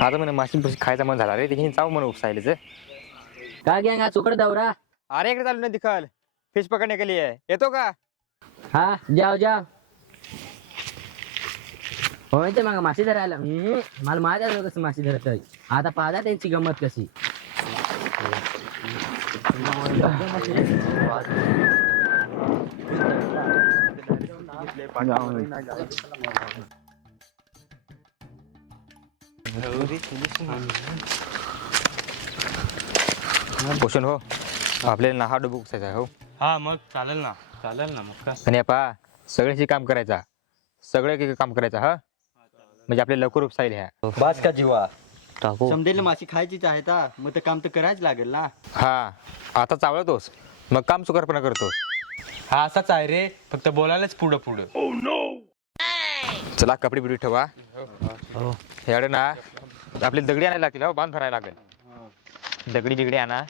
आता म्हणे माशी खायचा मन झाला रे तिथे जाऊ म्हणून उपसायलेच. काय गँग आज चुकड दौरा. अरे इकडे चालू ना दिखल फिश पकडने के लिए येतो का? हा जाओ जाओ. होय ते मग मासे धरायला मला माहिती आहे कसं मासे धरत आहे. आता पाहता त्यांची गंमत कशी. पोषण हो आपल्याला नाहा डुबू उपसायचा हो. हा मग चालेल ना मग काय. आणि पा सगळ्याशी काम करायचा सगळे काम करायचा हा म्हणजे आपल्याला लवकर उपसाईल ह्या बास का जीवा टाकू. समजेल माशी खायचीच आहे ता मग ते काम तर करायच लागेल ना. हा आता चावळतोस मग काम चुकारपणा करतोस. हा असाच आहे रे फक्त बोलायलाच पुढं पुढं. चला कपडे बिडी ठेवा. ह्याकडे ना आपली दगडी आणायला लागतील हो बांध भरायला लागेल. दगडी बिगडी आणा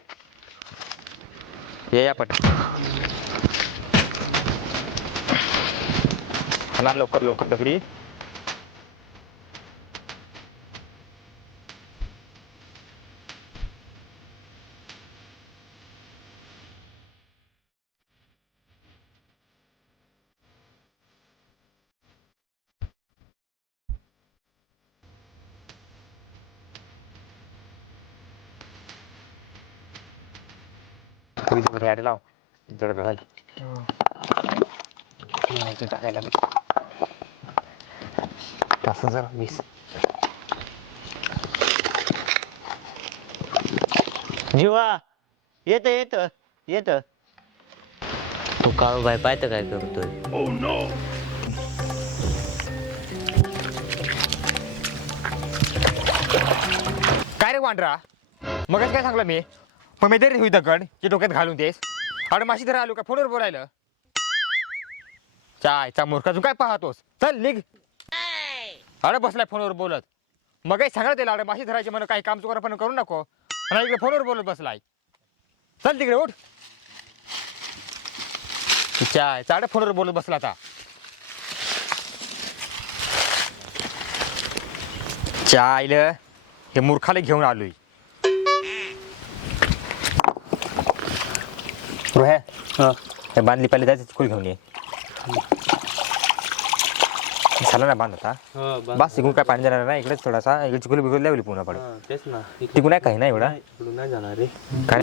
या पट आणा लवकर लवकर दगडी. यायला लाव जड घाल टाकायला तास जरा 20 जीवा येत येत येत. तू काळू बाय पाहतं काय करतोय. काय रे वांडरा मगच काय सांगलं मी मग मी तरी दगड जे डोक्यात घालून देस अरे माशी धरा आलो का फोनवर बोलायला. चायचा मूर्खा तू काय पाहतोस चल निघ. अरे बसलाय फोनवर बोलत मग काही सांगत त्याला अरे माशी धरायची म्हणून काही काम चुकार पण करू नको आणि इकडे फोनवर बोलत बसलाय. चल तिकडे उठ. चाय चाडे फोनवर बोलत बसला आता. चायला हे मूर्खाला घेऊन आलोय. रोह्या बांधली पहिले जायचं चिकूल घेऊन ये. झाला ना बांध आता बस तिकडून काय पाणी जाणार नाही इकडेच थोडासा इकडे चिकूल बिकूल लावली पुन्हा पडे तेच ना तिकडून नाही काही नाही एवढा इकडून नाही जाणार रे. काय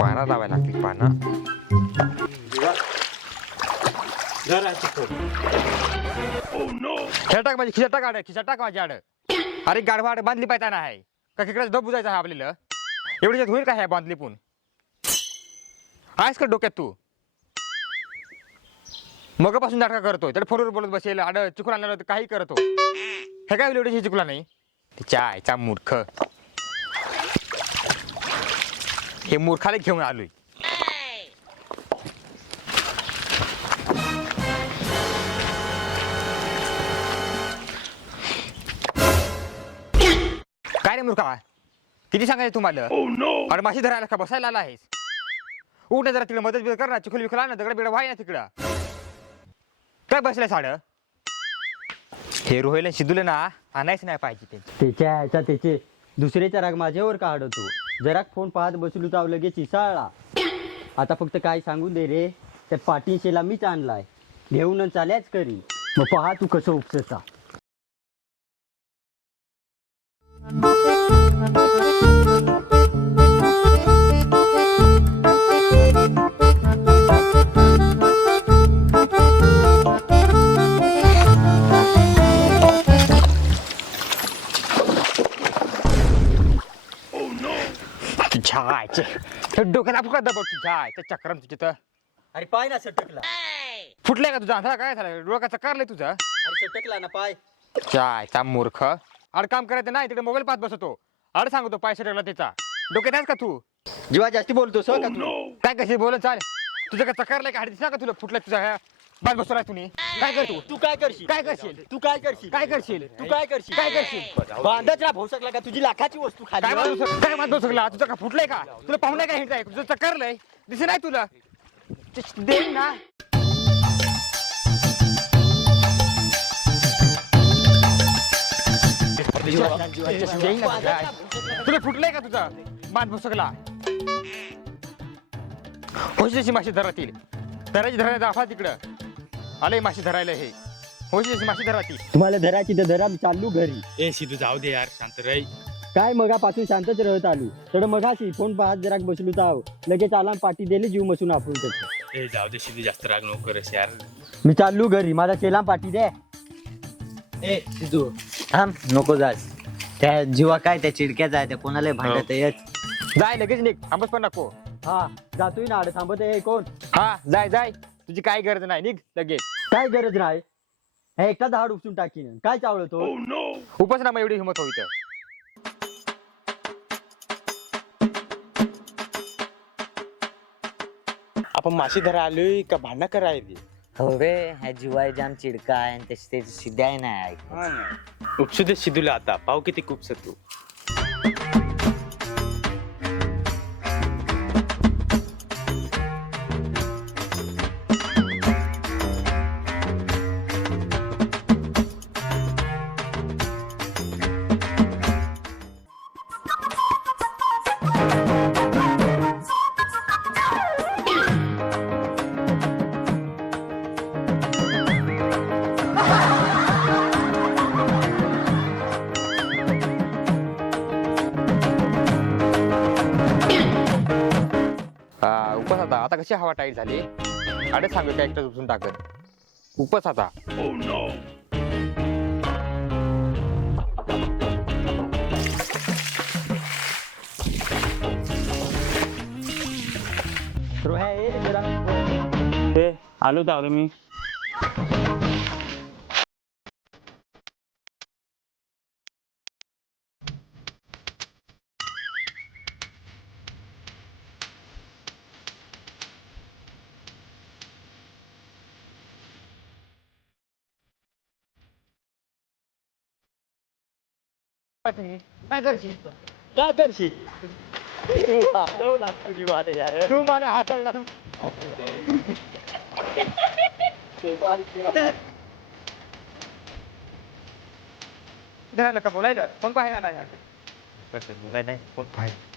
पाना लावायला लागतील पाना. खिशा टाक माझी खिशा टाक आड खिशा टाक माझी आड. अरे गाढवा आड बांधली पाहिजे ना आहे का तिकडे डब बुजायचा आहे आपल्याला एवढी होईल का ह्या बांधली पण आहेस का डोक्यात तू मगापासून नाटका करतोय तर फोनवर बोलत बसेल आड चिकूल आणलं काही करतो. हे काय एवढी चिकुला नाही चायचा मूर्ख. हे मूर्खाला घेऊन आलोय. काय रे मूर्खा किती सांगायचं तुम्हाला. अरे माशी धरायला का बसायला आला आहेस. उठ जरा तिकडे मदत कर ना चिखल बिखल ना दगड बिगड व्हाय ना तिकडं काय बसलाय साड. हे रोहिला शिदूले ना आणायचं नाही पाहिजे त्याच्या त्याचे दुसऱ्याचा राग माझ्यावर का अडवतो. जरा फोन पाहत बसलो तर लगेच इसाळला. आता फक्त काय सांगू दे रे त्या पाठीशीला मीच आणलाय घेऊन चाल्याच करी. मग पहा तू कसं उपसता. डोक्याला फुका दबव तुझ्या चक्रम तुझे तर. अरे पाय ना सटकला. फुटलाय का तुझा अंधारा काय झालं डोक्याचं कारलंय तुझं. अरे सटकला ना पाय. चायचा मूर्ख अरे काम करायचं नाही तिकडे मोबाईल पाहत बसतो. अरे सांगतो पैसे टाकला त्याचा डोक्यात आहेस का तू. जीवा जास्ती बोलतोस का तू. काय कशी बोलत चाल तुझं काय चकारलंय का दिसणार का तुला फुटलाय तुझा बाद बसलाय तुम्ही काय कर तू काय करशील काय करशील तू काय करशील काय करशील तू काय करशील काय करशील बांधच राहा भाऊ शकला का तुझी लाखाची वस्तू काय खाली माणूस काय माणूस सगळा तुझं का फुटलंय का तुला पाहुणे काय हिंडाय तुझं चक्करलंय दिसे नाही तुला देईन ना देईन ना तुला. तुला फुटलंय का तुझं मान भुसकला होशीची माशी धरातील धरायची धरायला दाफा तिकडं आलंय माशी धरायला हे होशीची माशी धरातील तुम्हाला धराची तर धरा मी चाललो घरी ए सिद्धू जाऊ दे यार शांत रे काय मगापासून शांतच राहत आलो तर मगाशी फोन पाहत जरा बसलो ताव लगेच आला आणि पाठी दिली जीव मसून आपण त्याचं ए जाऊ दे सिद्धू जास्त राग नको करस यार मी चाललो घरी माझा चेला पाठी दे ए सिद्धू थांब नको जास त्या जीवा काय त्या चिडक्याचा आहे त्या कोणाला भांडत येत जाय लगेच निघ थांबच पण नको हा जातोय ना आड थांबत आहे कोण हा जाय जाय तुझी काय गरज नाही निघ लगेच काय गरज नाही हे एकटा झाड उपसून टाकीन काय चावलं तो खूपच ना मग एवढी हिंमत होईल आपण माशी धरा आलोय का भांडणं करायली हो रे ह्या जीवाय जाम चिडका आहे आणि त्याची शिद्याय नाही ऐक उपसू दे सिद्धूला आता पाहू किती कुपस तू उपस आता कशी हवा टाईट झाली अडे सांगू काय एकटं उचलून टाकत उपस आता रोह्या ये जरा आलो तर आलो मी काय करशील काय करशील तुझी वाट यार तू मला हाताळला धरायला का बोलायला कोण पाहायला नाही बोलाय नाही कोण पाहायला